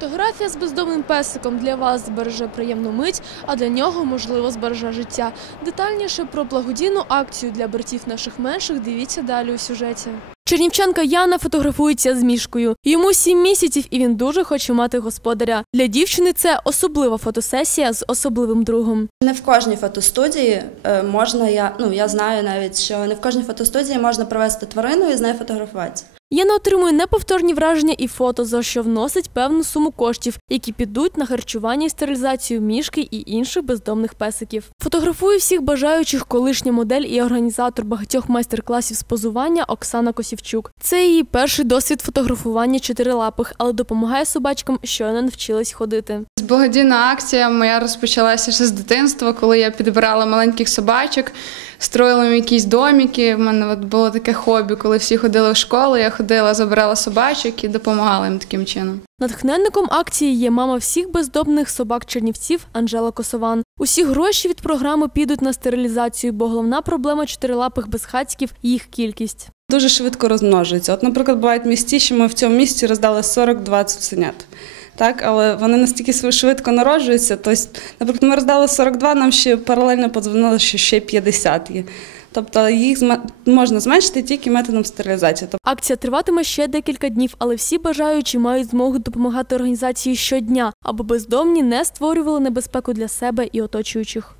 Фотографія з бездомним песиком для вас збереже приємну мить, а для нього, можливо, збереже життя. Детальніше про благодійну акцію для братів наших менших дивіться далі у сюжеті. Чернівчанка Яна фотографується з мішкою. Йому сім місяців, і він дуже хоче мати господаря. Для дівчини це особлива фотосесія з особливим другом. Не в кожній фотостудії е, можна, я, ну, я знаю навіть, що не в кожній фотостудії можна провести тварину і з нею фотографуватися. Яна отримує неповторні враження і фото, за що вносить певну суму коштів, які підуть на харчування і стерилізацію мішки і інших бездомних песиків. Фотографує всіх бажаючих колишня модель і організатор багатьох майстер-класів з позування Оксана Косівчук. Це її перший досвід фотографування чотирилапих, але допомагає собачкам, щойно навчились ходити. Благодійна акція моя розпочалася ще з дитинства, коли я підбирала маленьких собачок, строїла їм якісь домики. В мене от було таке хобі, коли всі ходили в школу, я ходила, забирала собачок і допомагала їм таким чином. Натхненником акції є мама всіх бездомних собак чернівців Анжела Косован. Усі гроші від програми підуть на стерилізацію, бо головна проблема чотирилапих безхатьків їх кількість. дуже швидко розмножуються. От, наприклад, бувають місті, що ми в цьому місті роздали 40-20 цуценят. Так, але вони настільки швидко народжуються. Тобто, наприклад, ми роздали 42, нам ще паралельно подзвонили, що ще 50 є. Тобто їх можна зменшити тільки методом стерилізації. Акція триватиме ще декілька днів, але всі бажаючі мають змогу допомагати організації щодня, аби бездомні не створювали небезпеку для себе і оточуючих.